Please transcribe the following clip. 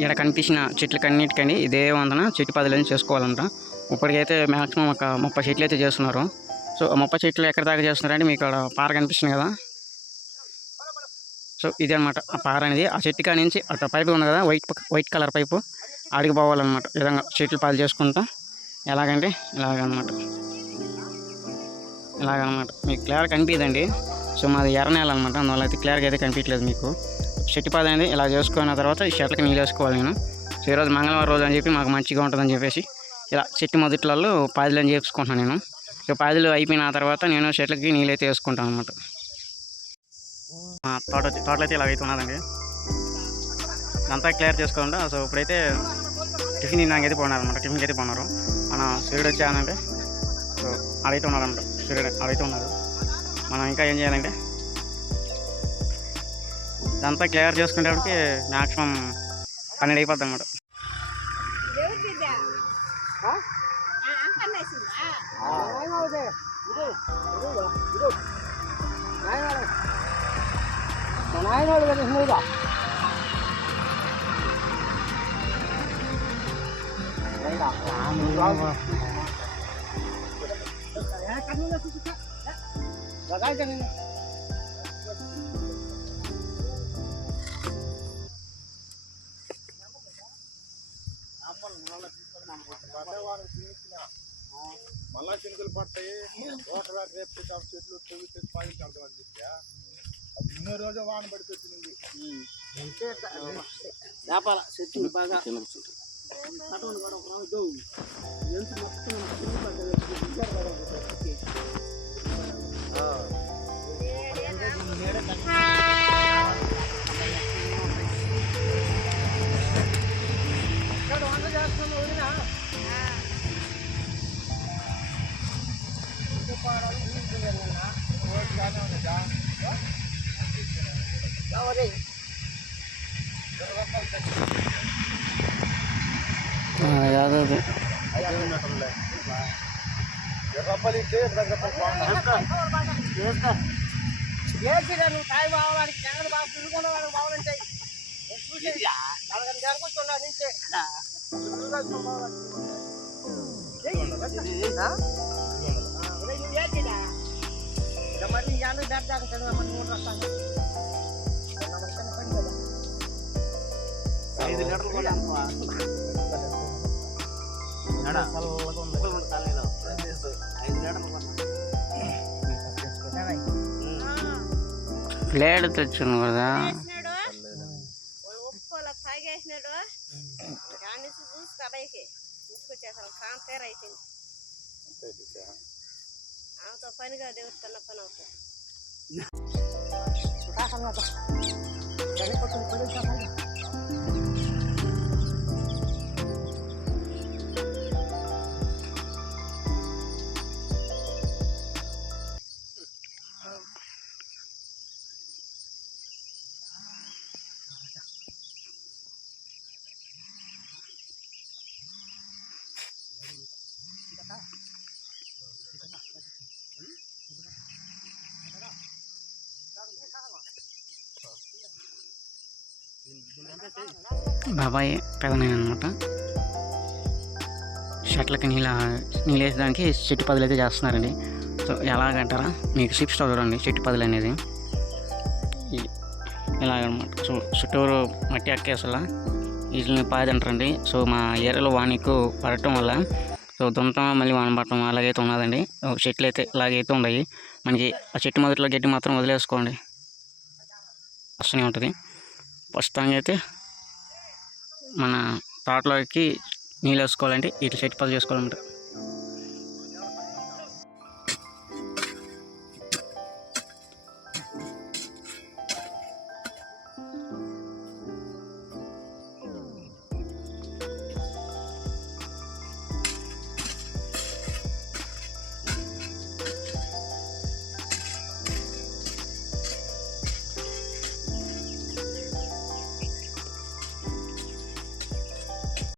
ఇక్కడ కనిపించిన చెట్లకన్నిటికండి ఇదే వందన చెట్టు పదులని చేసుకోవాలంట. ఇప్పటికైతే మ్యాక్సిమం ఒక 30 చెట్లు అయితే చేస్తున్నారు. సో 30 చెట్లు ఎక్కడి దాకా చేస్తున్నారంటే మీకు ఇక్కడ పార కనిపిస్తుంది కదా. సో ఇది అనమాట ఆ పార అనేది. ఆ చెట్టు కాడి నుంచి అటు పైపు ఉంది కదా, వైట్ కలర్ పైపు, ఆడికి పోవాలన్నమాట. ఈ విధంగా చెట్లు పాలు చేసుకుంటా ఎలాగంటే ఇలాగనమాట మీకు క్లియర్ కనిపించదండి. సో మాది ఎర్ర నేల అనమాట, అందువల్ల అయితే క్లియర్గా అయితే కనిపించలేదు మీకు. చెట్టు పాదు అనేది ఇలా చేసుకున్న తర్వాత ఈ చెట్లకి నీళ్ళు వేసుకోవాలి నేను. సో ఈరోజు మంగళవారం రోజు అని చెప్పి మాకు మంచిగా ఉంటుందని చెప్పేసి ఇలా చెట్టు మొదట్లలో పాదులు అని చేసుకుంటున్నాను నేను. సో పాదులు అయిపోయిన తర్వాత నేను చెట్లకి నీళ్ళు అయితే వేసుకుంటాను అనమాట. తోటలో అయితే ఇలాగైతే ఉన్నదండి. అంతా క్లియర్ చేసుకోవాలంటే. సో ఇప్పుడైతే టిఫిన్ తినడానికి పోయినారనమాట. టిఫిన్కి అయితే పోయినారు. మన సూర్యుడు వచ్చానంటే సో అడైతే ఉన్నారనమాట. సూర్యుడు అడైతే ఉన్నారు. మనం ఇంకా ఏం చేయాలంటే ఇదంతా క్లియర్ చేసుకునేటప్పటికి మ్యాక్సిమం 12 అయిపోద్ది అనమాట. మళ్ళా చినుకులు పడతాయి. రేపు చెట్లు పాలించాలి అని చెప్పి అది ఇన్నో రోజు వాన పడితే వచ్చింది. చెట్లు బాగా నువ్వు తాయి బావానికి జగన్ బాబు తిరుగుకున్న వాడికి బావాలంటే చూసేది జరుగుతున్నా నుంచే మరి యాభై దాకా మన 3 వస్తాను. 5 లీటర్లు కూడా ప్లేట్ తెచ్చాను కదా. పనిగా దేవుతున్న పని అవుతుంది. బాబాయ్ పెదనాయన అనమాట. చెట్లకి నీళ్ళు వేసడానికి చెట్టు పదులు అయితే చేస్తున్నారండి. సో ఎలాగంటారా మీకు షిప్స్ చూడండి. చెట్టు పదులు అనేది ఇలాగనమాట. సో చుట్టూరు మట్టి అక్కేసలా వీటిని పాది అంటారండి. సో మా ఏరియాలో వాన ఎక్కువ పడటం వల్ల సో దున్నటం మళ్ళీ వాన పడటం అలాగైతే ఉన్నదండి. చెట్లు అయితే ఇలాగైతే ఉన్నాయి. మనకి ఆ చెట్టు మొదట్లో గడ్డి మాత్రం వదిలేసుకోండి, వస్తూనే ఉంటుంది. ప్రస్తుతానికి అయితే మన తోటలోకి నీళ్ళు వేసుకోవాలంటే ఇట్లా చెట్టు పదులు చేసుకోవాలంటే